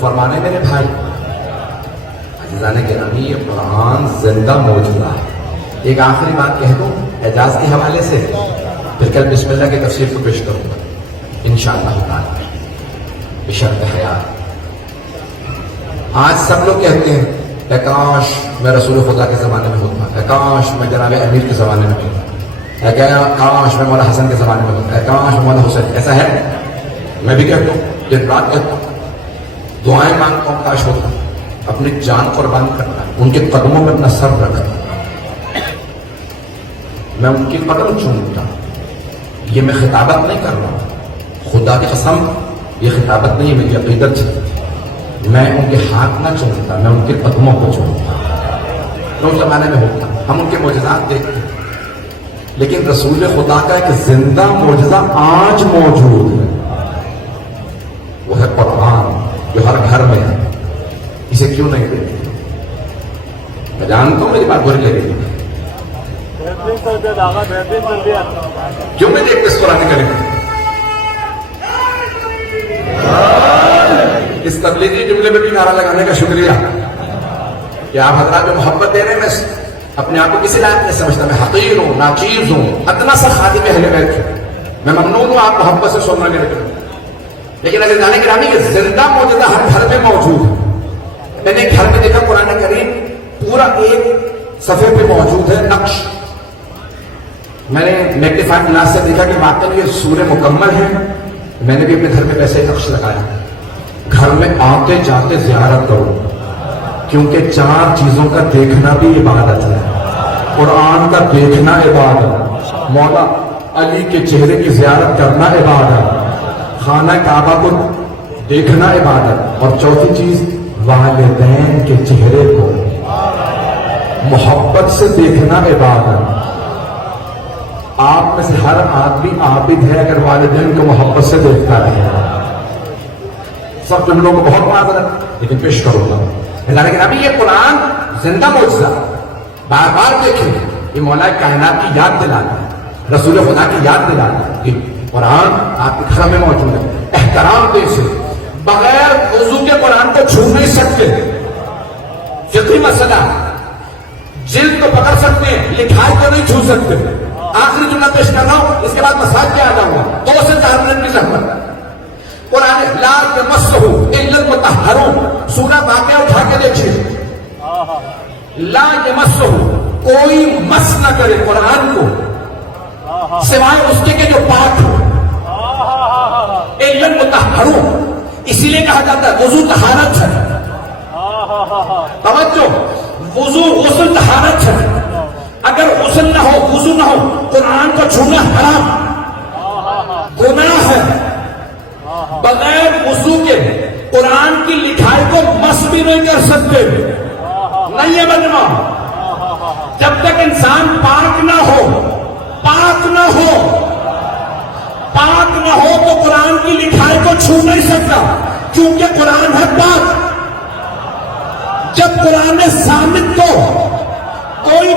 فرمانے میرے بھائی عزیزان گرامی, یہ قرآن زندہ موجودہ ہے. ایک آخری بات کہہ دوں اعجاز کے حوالے سے, پھر کل بسم اللہ کی تفسیر کو پیش کروں گا انشاءاللہ تعالی بشرط حیات. آج سب لوگ کہتے ہیں اے کاش میں رسول خدا کے زمانے میں ہوتا, اے کاش میں جناب امیر کے زمانے میں ہوتا, اے کاش میں مولا حسن کے زمانے میں ہوتا, اے کاش میں مولا حسین. ایسا ہے؟ میں بھی کہتا ہوں, دن رات کہتا ہوں, دعائیں مانگتا ہوں کاش ہوتا, اپنی جان قربان کرنا, ان کے قدموں میں اپنا سر رکھنا, میں ان کی قدم چومتا. یہ میں خطابت نہیں کر رہا ہوں, خدا کی قسم یہ خطابت نہیں ہے, میری عقیدت ہے. میں ان کے ہاتھ نہ چومتا, میں ان کے قدموں کو چومتا. میں اس زمانے میں ہوتا, ہم ان کے معجزات دیکھتے ہیں, لیکن رسول خدا کا ایک زندہ معجزہ آج موجود ہے, وہ ہے قرآن جو ہر گھر میں ہے. اسے کیوں نہیں دیکھتے؟ میں جانتا ہوں میری بات بری لگے گی, کیوں نہیں دیکھتے اس قرآن کریم؟ اس تبلیغی جملے میں بھی نعرہ لگانے کا شکریہ کہ آپ حضرات جو محبت دے رہے ہیں. میں اپنے آپ کو کسی لائق نہیں سمجھتا, میں حقیر ہوں, ناچیز ہوں, ادنا سا خادم اہل بیت ہوں. میں ممنون ہوں آپ محبت سے سننا نہیں رکھتے, لیکن اگر جانے گرامی یہ زندہ موجودہ ہر گھر میں موجود ہے. میں نے گھر میں دیکھا قرآن کریم پورا ایک صفحے پہ موجود ہے نقش. میں نے میگنیفائنگ گلاس سے دیکھا کہ واقعی یہ سورہ مکمل ہے. میں نے بھی اپنے گھر میں ویسے نقش لگایا. گھر میں آتے جاتے زیارت کرو, کیونکہ 4 چیزوں کا دیکھنا بھی عبادت ہے. قرآن کا دیکھنا عبادت, مولا علی کے چہرے کی زیارت کرنا عبادت, خانہ کعبہ کو دیکھنا عبادت, اور چوتھی چیز والدین کے چہرے کو محبت سے دیکھنا عبادت. آپ میں سے ہر آدمی عابد ہے اگر والدین کو محبت سے دیکھتا رہے. سب جملوں کو بہت معذرت, لیکن پیش کروں گا. لیکن ابھی یہ قرآن زندہ معجزہ, بار بار دیکھیں, یہ مولا کائنات کی یاد دلانا, رسول خدا کی یاد دلانا کہ قرآن آپ کے گھر میں موجود ہے. احترام دے سے بغیر وضو کے قرآن کو چھو نہیں سکتے. فقہی مسئلہ, جلد کو پکڑ سکتے ہیں, لکھائی کو نہیں چھو سکتے. آخری جملہ پیش کر رہا ہوں, اس کے بعد مساج کیا آتا ہوا 2 سے 4 منٹ کی زحمت. قرآن لا یمسہ الا المطہرون, سورہ واقعہ اٹھا کے دیکھیے. لا یمسہ, کوئی مس نہ کرے قرآن کو سوائے اس کے کہ جو پاک ہو. الا المطہرون, اسی لیے کہا جاتا ہے وضو طہارت ہے. توجہ, وضو غسل طہارت ہے. اگر غسل نہ ہو, وضو نہ ہو, قرآن کو چھونا حرام, گناہ ہے. بغیر وضو کے قرآن کی لکھائی کو مس بھی نہیں کر سکتے. نہیں ہے مجمع. جب تک انسان پاک نہ ہو تو قرآن کی لکھائی کو چھو نہیں سکتا, کیونکہ قرآن ہے پاک. جب قرآن ثابت کو کوئی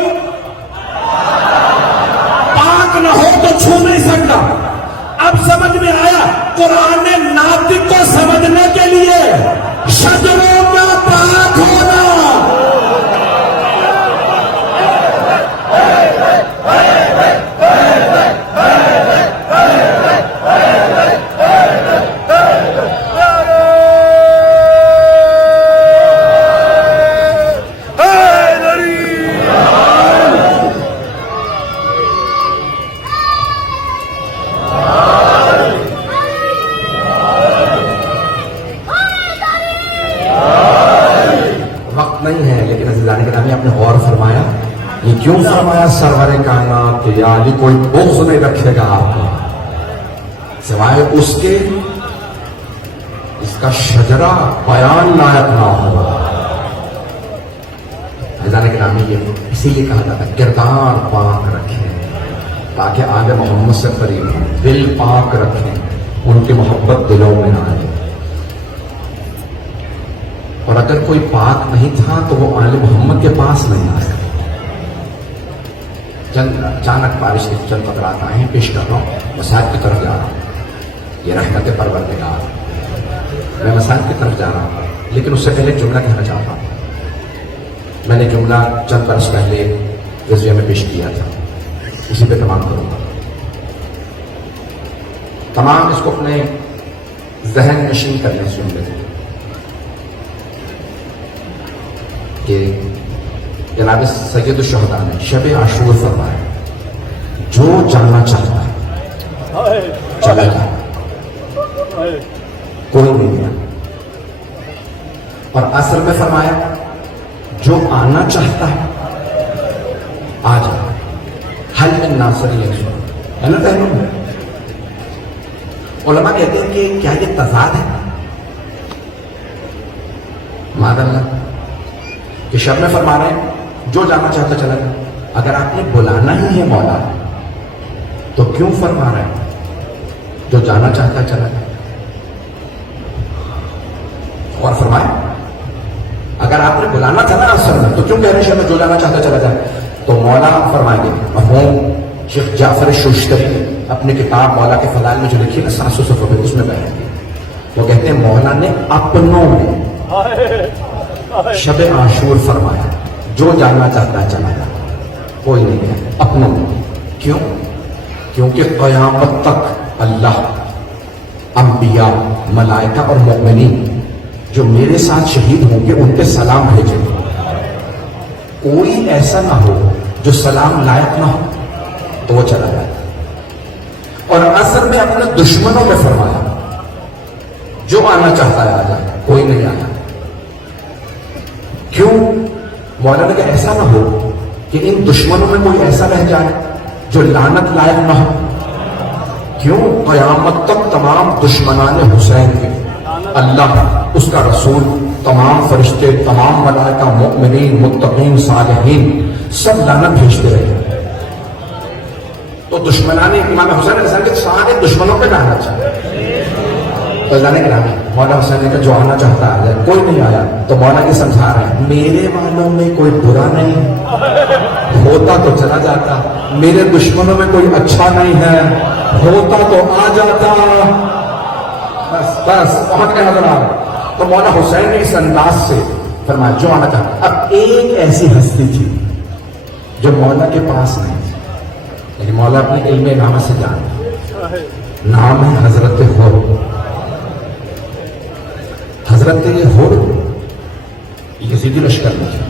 پاک نہ ہو تو چھو نہیں سکتا. اب سمجھ میں آیا, قرآن ناطق کو سمجھنے کے لیے شجروں کا پاک ہونا. آپ نے غور فرمایا, یہ کیوں فرمایا سرور کائنات کہ یا علی کوئی بغض نہیں رکھے گا آپ کو سوائے اس کے اس کا شجرہ بیان لائق نہ ہوگا. حضرت گرامی یہ اسی لیے کہا جاتا ہے کردار پاک رکھیں تاکہ آل محمد سے قریب ہوں, دل پاک رکھیں ان کی محبت دلوں میں نہ آئے. اور اگر کوئی پاک نہیں تھا تو وہ آل محمد کے پاس نہیں آیا. چند اچانک بارش کے چند قطرات آئے ہیں, پیش کر رہا ہوں, مساجد کی طرف جا رہا ہوں. یہ رحمت پروردگار, میں مساجد کی طرف جا رہا ہوں, لیکن اس سے پہلے جملہ کہنا چاہتا ہوں. میں نے جملہ چند برس پہلے رضویہ میں پیش کیا تھا, اسی پہ تمام کروں گا. تمام اس کو اپنے ذہن نشین کرنے سن لیتے کہ جناب سید الشہداء نے شب عاشور فرمایا, جو جاننا چاہتا ہے چلا جائے, کوئی نہیں گیا. اور عصر میں فرمایا جو آنا چاہتا ہے آ جائے. حل من ناصر ہے نا تحریر. علماء کہتے ہیں کہ کیا یہ تضاد ہے؟ معاذ اللہ کہ شب میں فرما رہے ہیں جو جانا چاہتا چلا جائے. اگر آپ نے بلانا ہی ہے مولا تو کیوں فرما رہے ہیں جو جانا چاہتا چلا جائے؟ اور فرمائے اگر آپ نے بلانا تھا نا اصل میں تو کیوں کہہ رہے ہیں شب میں جو جانا چاہتا چلا جائے؟ تو مولا فرمائیں گے. مرحوم شیخ جعفر شوشتری نے اپنی کتاب مولا کے فضائل میں جو لکھی نا 700 صفحے پہ, اس میں بیان کی. وہ کہتے ہیں مولا نے اپنوں میں شب عاشور فرمایا جو جاننا چاہتا ہے چلا جائے, کوئی نہیں ہے اپنوں میں. کیوں؟ کیونکہ قیامت تک اللہ, انبیاء, ملائکہ اور مومنین جو میرے ساتھ شہید ہوں گے ان پہ سلام بھیجیں گے. کوئی ایسا نہ ہو جو سلام لائق نہ ہو تو وہ چلا جائے. اور عصر میں اپنے دشمنوں میں فرمایا جو آنا چاہتا ہے آ جائے, کوئی نہیں آیا. کیوں؟ مولا نے کہا ایسا نہ ہو کہ ان دشمنوں میں کوئی ایسا رہ جائے جو لعنت لائق نہ ہو. کیوں؟ قیامت تک تمام دشمنان حسین کے اللہ, اس کا رسول, تمام فرشتے, تمام ملائکہ, مؤمنین, متقین, صالحین سب لعنت بھیجتے رہے. تو دشمنان امام حسین علیہ السلام کے سارے دشمنوں پہ لعنت چاہیے. تو اللہ نے کہا مولا حسین کا جو آنا چاہتا ہے کوئی نہیں آیا. تو مولا یہ سمجھا رہے ہیں میرے والوں میں کوئی برا نہیں ہوتا تو چلا جاتا, میرے دشمنوں میں کوئی اچھا نہیں ہے ہوتا تو آ جاتا. بس پہنچ گئے حضرات. تو مولا حسین نے اس انداز سے فرمایا جو آنا چاہتا. اب ایک ایسی ہستی تھی جو مولا کے پاس نہیں تھی, یعنی مولا اپنے علم امامہ سے جانتا, نام ہے حضرت حر. حضرت حر یزیدی لشکر میں تھے,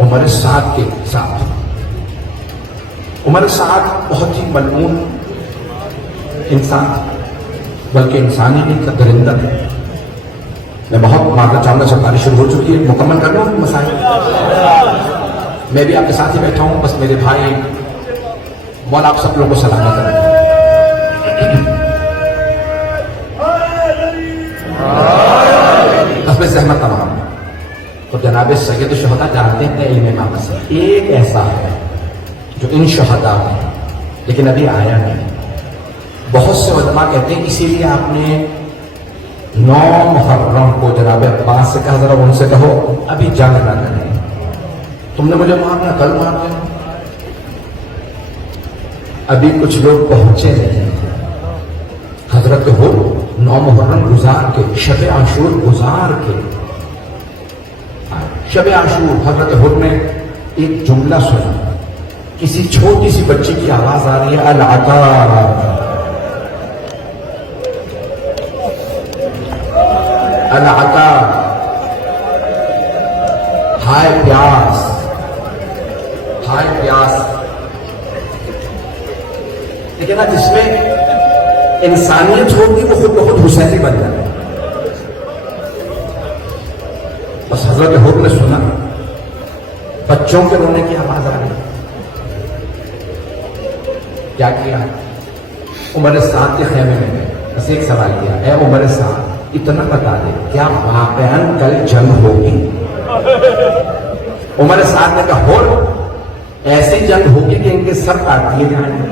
عمر سعد کے ساتھ. عمر سعد بہت ہی ملعون انسان تھا, بلکہ انسانی نہیں تھا, درندہ تھا. میں بہت معذرت چاہوں گا, سب بارش شروع ہو چکی ہے, مکمل کر لوں مسائل. میں بھی آپ کے ساتھ ہی بیٹھا ہوں, بس میرے بھائی مولا آپ سب لوگوں کو سلامت کریں. قسم زحمت تمام. تو جناب سید الشہداء جانتے ہیں علم امام سے ایک ایسا ہے جو ان شہداء میں لیکن ابھی آیا نہیں. بہت سے علماء کہتے ہیں اسی لیے آپ نے 9 محرم کو جناب عباس سے کہا ذرا ان سے کہو ابھی جنگ نہ کریں, تم نے مجھے مارنا کل مار دیں. ابھی کچھ لوگ پہنچے نہیں. حضرت ہو 9 محرم گزار کے, شب عاشور گزار کے, شب عاشور حضرت ہو نے ایک جملہ سنا, کسی چھوٹی سی بچی کی آواز آ رہی ہے العطا العطا, ہائے پیاس ہائے پیاس. لیکن نا جس میں انسانیت ہوگی وہ خود بخود حسینی بن جائے. بس حضرت حکم نے سنا بچوں کے رونے کی آواز آ رہی. کیا کیا؟ عمر سعد کے خیمے میں گئے, بس ایک سوال کیا, اے عمر سعد اتنا بتا دے کیا واقعاً کل جنگ ہوگی؟ عمر سعد نے کہا ہو ایسی جنگ ہوگی کہ ان کے سر کاٹ دیے جائیں گے,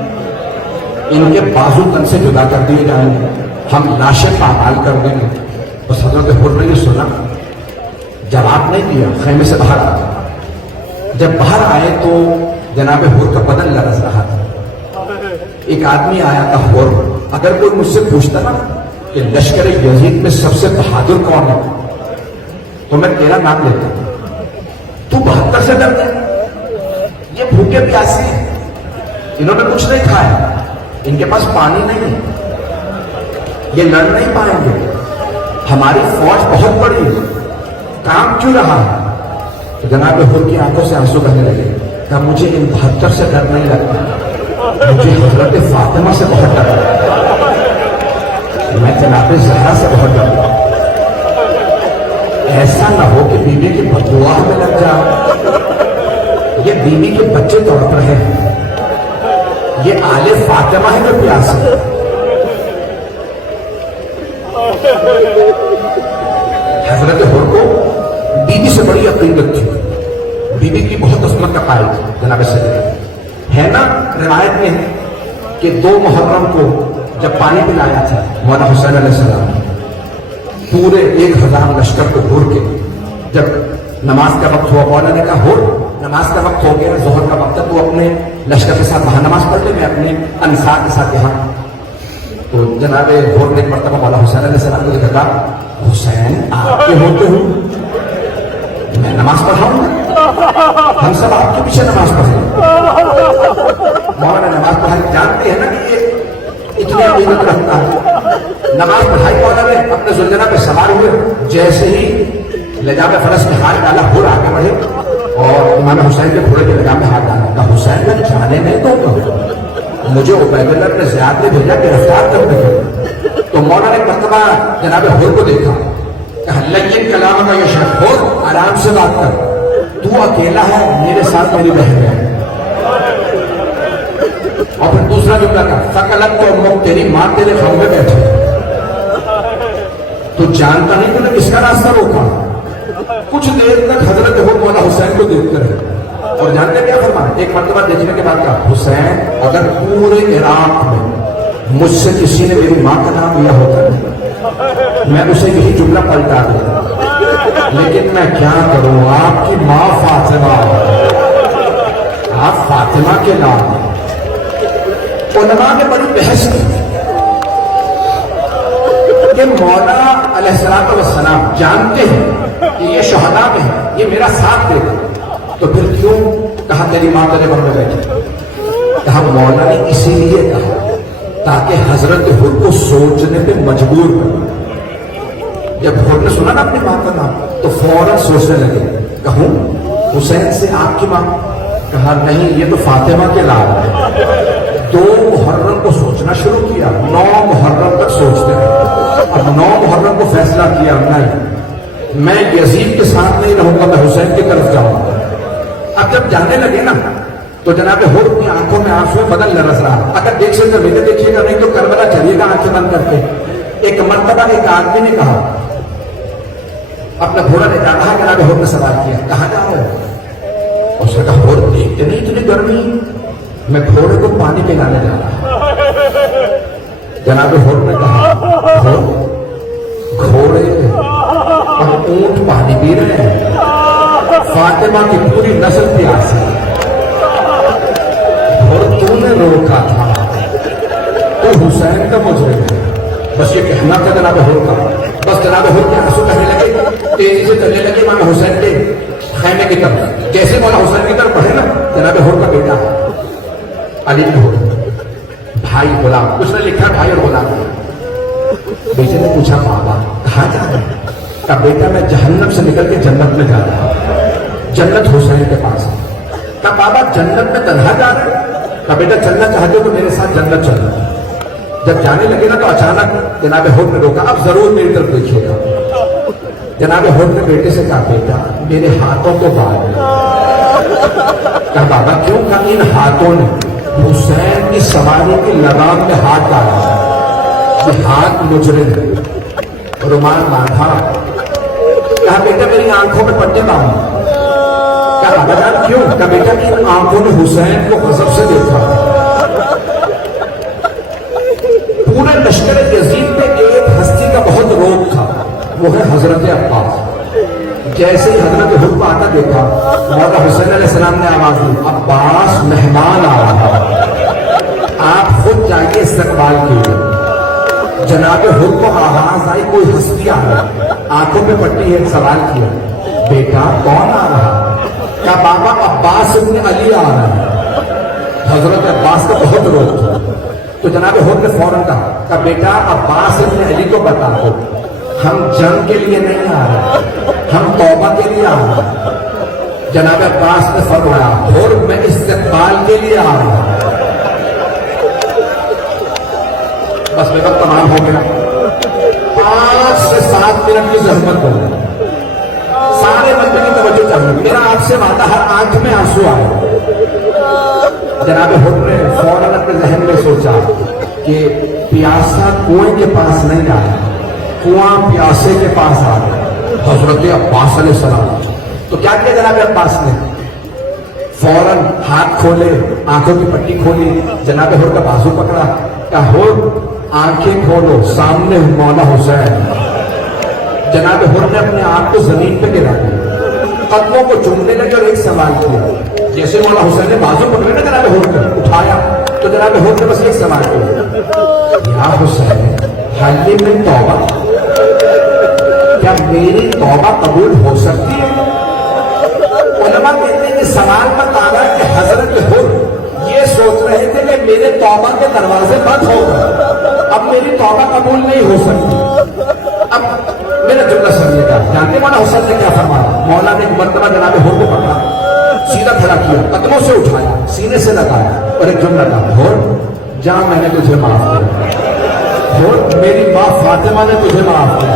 ان کے بازو تن سے جدا کر دیے جائیں گے, ہم لاشیں پامال کر دیں گے. بس حضرت حر نے یہ سنا, جواب نہیں دیا, خیمے سے باہر آ گیا. جب باہر آئے تو جناب حر کا بدن لرز رہا تھا. ایک آدمی آیا تھا حر, اگر کوئی مجھ سے پوچھتا نا کہ لشکر یزید میں سب سے بہادر کون ہے تو میں تیرا نام لیتا ہوں. تو 72 سے ڈرتا ہے, یہ بھوکے پیاسے ہیں, انہوں نے کچھ نہیں کھایا, ان کے پاس پانی نہیں ہے, یہ لڑ نہیں پائیں گے, ہماری فوج بہت بڑی ہے, کام کیوں رہا ہے؟ تو جناب حر کی آنکھوں سے آنسو بہنے لگے. کہا مجھے ان 72 سے ڈر نہیں لگتا, مجھے حضرت فاطمہ سے بہت ڈر لگتا, میں جناب زہرا سے بہت ڈر لگتا. ایسا نہ ہو کہ بیوی کی بددعا میں لگ جا. یہ بیوی کے بچے تڑپ رہے ہیں, یہ آل فاطمہ ہے جو پیاس ہے. حضرت حر کو بیوی سے بڑی عقیدت تھی, بیوی کی بہت عظمت کا قائل تھی. جناب سید ہے نا روایت میں ہے کہ 2 محرم کو جب پانی پلایا تھا مولانا حسین علیہ السلام نے پورے 1000 لشکر کو گھور کے, جب نماز کا وقت ہوا مولانا نے کہا ہو نماز کا وقت ہو گیا, ظہر کا وقت ہے, تو اپنے لشکر کے ساتھ وہاں نماز پڑھ لے, میں اپنے انصار کے ساتھ یہاں. تو جناب حر نے ایک مرتبہ مولانا حسین علیہ السلام کو دیکھا, کہا حسین آپ کے ہوتے ہو میں نماز پڑھاؤں گا, ہم سب آپ کے پیچھے نماز پڑھیں. مولانا نماز پڑھائی, جانتے ہیں نا کہ یہ اتنی عقیدت رکھتا ہے. نماز پڑھائی مولانا نے اپنے زلجنا پہ سوار ہوئے, جیسے ہی لجام فرس میں ہاتھ ڈالا حر آگے بڑھے اور امام حسین کے گھوڑے کے لجام میں ہاتھ ڈالا. کہا حسین میں جانے نہیں دوں گا, مجھے عبید اللہ نے زیاد نے بھیجا گرفتار کرنے کے. تو مولانا نے مرتبہ جناب حر کو دیکھا, کہا لیکن کلام کا یہ شرط, حر آرام سے بات کر, تو اکیلا ہے, میرے ساتھ میری بہن ہے. اور پھر دوسرا جملہ کہا فقلت تو مک, تیری ماں تیرے غم میں بیٹھے, تو جانتا نہیں تو نے کس کا راستہ روکا. کچھ دیر تک حضرت حر مولانا حسین کو دیکھتے رہے اور جانتے کیا فرمایا, ایک مرتبہ دیکھنے کے بعد کہا حسین اگر پورے عراق میں مجھ سے کسی نے میری ماں کا نام لیا ہوتا میں اسے یہی جملہ پلٹا دیتا, لیکن میں کیا کروں, آپ کی ماں فاطمہ, آپ فاطمہ کے نام. علماء نے بڑی بحث کی کہ مولانا علیہ السلام جانتے ہیں کہ یہ شہداء میں ہے, یہ میرا ساتھ دے گا, تو پھر کیوں کہا تیری ماں تیرے گھر میں بیٹھی؟ کہا مولانا نے اسی لیے کہا تاکہ حضرت حر کو سوچنے پہ مجبور کرے. جب حر نے سنا نا اپنی ماں کا نام تو فوراً سوچنے لگے, کہوں حسین سے آپ کی ماں؟ کہا نہیں, یہ تو فاطمہ کے لال ہے. 2 محرم کو سوچنا شروع کیا, 9 محرم تک سوچتے رہے. اب 9 محرم کو فیصلہ کیا نہیں میں یزید کے ساتھ نہیں رہوں گا, میں حسین کی طرف جاؤں گا. اب جب جانے لگے نا تو جناب حر اپنی آنکھوں میں آنسو بدن لرز رہا. اگر دیکھ سکتے میرے دیکھیے گا, نہیں تو کربلا چلیے گا آنکھیں بند کر کے. ایک مرتبہ ایک آدمی نے کہا، اپنا گھوڑا لے جا رہا ہے، جناب حور نے سوال کیا کہاں جا رہے ہو؟ اس نے کہا حور دیکھتے نہیں اتنی گرمی، میں گھوڑے کو پانی پلانے جا رہا ہوں۔ جناب حور نے کہا گھوڑے اور اونٹ پانی پی رہے ہیں، فاطمہ کی پوری نسل پیاسی ہے، اور تو نے روکا تھا، تو حسین کا مجرم ہے۔ بس یہ کہنا تھا جناب حور کا، بس جناب حور کے آنسو بہنے لگے، تیزی سے چلنے لگے امام حسین کے خیمے کی طرف۔ جیسے مولا حسین کی طرف بڑھے نا، جناب حور کا بیٹا علی بن حور، بھائی غلام، اس نے لکھا بھائی اور غلام۔ بیٹے نے پوچھا بابا کہاں جا رہے ہیں؟ کہا بیٹا میں جہنم سے نکل کے جنت میں جا رہا ہوں، جنت حسین کے پاس ہے۔ کہا بابا جنت میں تنہا جا رہے ہیں؟ کہا بیٹا چلنا چاہتے ہو تو میرے ساتھ جنت چلنا۔ جب جانے لگے نا تو اچانک جناب حور نے روکا، اب ضرور میری طرف دیکھیے گا۔ جناب حور نے بیٹے سے کہا بیٹا میرے ہاتھوں کو باندھ۔ کہا بابا کیوں؟ کہا ان ہاتھوں نے حسین کی سواری کی لگام میں ہاتھ ڈالا، یہ ہاتھ مجرم ہے، رومال باندھا۔ کہا بیٹا میری آنکھوں میں پٹے باندھ۔ کہا بابا جان کیوں؟ کہا بیٹا ان آنکھوں نے حسین کو غضب سے دیکھا۔ پورے لشکر یزید پہ ایک ہستی کا بہت روک تھا، وہ ہے حضرت عباس۔ جیسے ہی حضرت حر کو آتا دیکھا، مولا حسین علیہ السلام نے آواز دی عباس مہمان آ رہا، آپ خود جائیے استقبال کیجیے۔ جناب حر کو آواز آئی کوئی ہستی آ رہا، آنکھوں پہ پٹی ہے، سوال کیا بیٹا کون آ رہا؟ کہا بابا عباس ابن علی آ رہا ہے۔ حضرت عباس کا بہت روک تھا، تو جناب حر نے فوراً کہا بیٹا عباس ابن علی کو بتا دو ہم جنگ کے لیے نہیں آ رہے، ہم توبہ کے لیے آ رہے ہیں۔ جناب عباس نے فرمایا حر میں استقبال کے لیے آ رہا ہوں۔ بس میرا تمام ہو گیا، 5 سے 7 منٹ کی زحمت ہو گئی، سارے بندے کی توجہ چاہیے، میرا آپ سے وعدہ ہے آنکھ میں آنسو آئے۔ جناب حر نے فوراً اپنے ذہن میں سوچا کہ پیاسا کنویں کے پاس نہیں آیا، کنواں پیاسے کے پاس آ گیا، حضرت عباس علیہ السلام۔ تو کیا کیا جناب عباس نے؟ فوراً ہاتھ کھولے، آنکھوں کی پٹی کھولی، جناب حر کا بازو پکڑا، کہا حر آنکھیں کھولو، سامنے مولا حسین۔ جناب حر نے اپنے آپ کو زمین پہ گرا دیا، قدموں کو چومنے لگے اور ایک سوال کیا۔ جیسے مولا حسین نے بازو پکڑے نا جناب حر کو اٹھایا، تو جناب حر نے بس ایک سوال کیا یا حسین حل من توبہ، کیا میری توبہ قبول ہو سکتی ہے؟ علماء کہتے ہیں کہ سوال بتا رہا ہے کہ حضرت حر یہ سوچ رہے تھے کہ میرے توبہ کے دروازے بند ہو گئے، اب میری توبہ قبول نہیں ہو سکتی۔ اب میرا جملہ سمجھے گا، جانتے مولا حسین نے کیا فرمایا؟ مولا نے ایک مرتبہ جناب حر کو پکڑا، سیدھا کھڑا کیا، قدموں سے اٹھایا، سینے سے لگایا اور ایک جملہ کہا حر جا میں نے تجھے معاف کیا، حر میری ماں فاطمہ نے تجھے معاف کیا،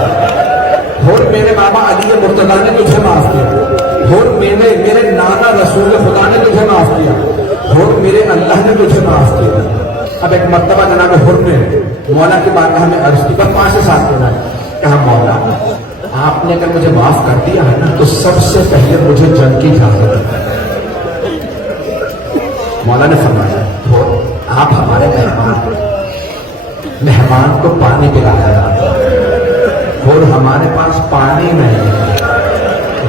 حر میرے بابا علی مرتضیٰ نے تجھے معاف کیا، حر میرے نانا رسول خدا نے تجھے معاف کیا، حر میرے اللہ نے تجھے معاف کیا۔ اب ایک مرتبہ جناب حر نے مولا کی بارگاہ میں عرض کی، بس 5 سے 7 دینا ہے، کہا مولا آپ نے اگر مجھے معاف کر دیا ہے نا تو سب سے پہلے مجھے جنگ کی اجازت ہے۔ مولا نے فرمایا حر آپ ہمارے مہمان کو پانی پلایا جاتا ہے، حر ہمارے پاس پانی نہیں ہے۔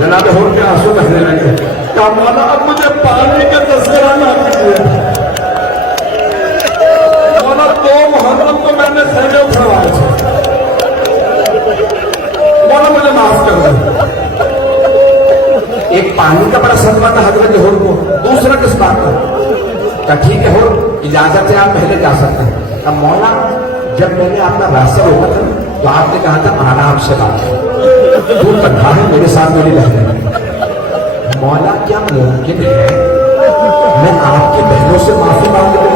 جناب حر کے آنسو بہنے لگے، کہا مولا اب مجھے پانی کا تذکرہ نہ کیجیے، مولا 2 محرم کو میں نے خیمے اٹھوائے تھے، مولا مجھے معاف کر دیں۔ ایک پانی کا بڑا صدمہ تھا حضرت حر کو، دوسرا کس بات کا؟ کہا ٹھیک ہے حر اجازت ہے آپ پہلے جا سکتے ہیں۔ اب مولا جب میں نے آپ کا راستہ روکا تھا تو آپ نے کہا تھا آرام سے بات ہے، تو تنہا ہے میرے ساتھ میری بہنیں۔ مولا کیا ممکن ہے میں آپ کی بہنوں سے معافی مانگ لوں؟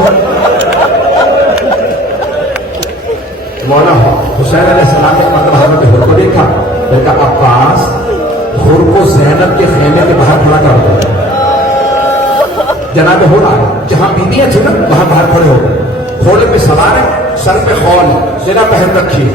مولا حسین علیہ السلام نے مطلب حضرت حر کو دیکھا، دیکھا عباس حر کو زینب کے خیمے کے باہر کھڑا کر دو۔ جناب حر آئے، جہاں بیویاں تھیں نا وہاں باہر کھڑے ہو گئے، گھوڑے پہ سوار ہے، سر پہ خول زنا پہن رکھی ہے،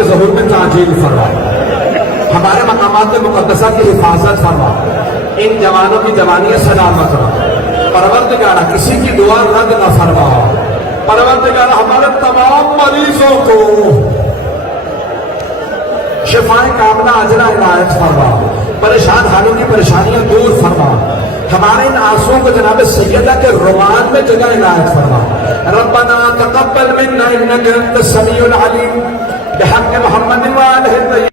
کے ظہور میں تعجیل فرما، ہمارے مقامات مقدسہ کی حفاظت فرما، ان جوانوں کی جوانیاں سلامت رکھ، پروردگارہ کسی کی دعا رد نہ فرما، پروردگارہ ہمارے تمام مریضوں کو شفائیں کاملہ اجرا عنایت فرما، پریشان حالوں کی پریشانیاں دور فرما، ہمارے ان آنسوؤں کو جناب سیدہ کے رومان میں جگہ عنایت فرما۔ ربنا تقبل منا انك انت السميع العليم بحق محمد وآلہ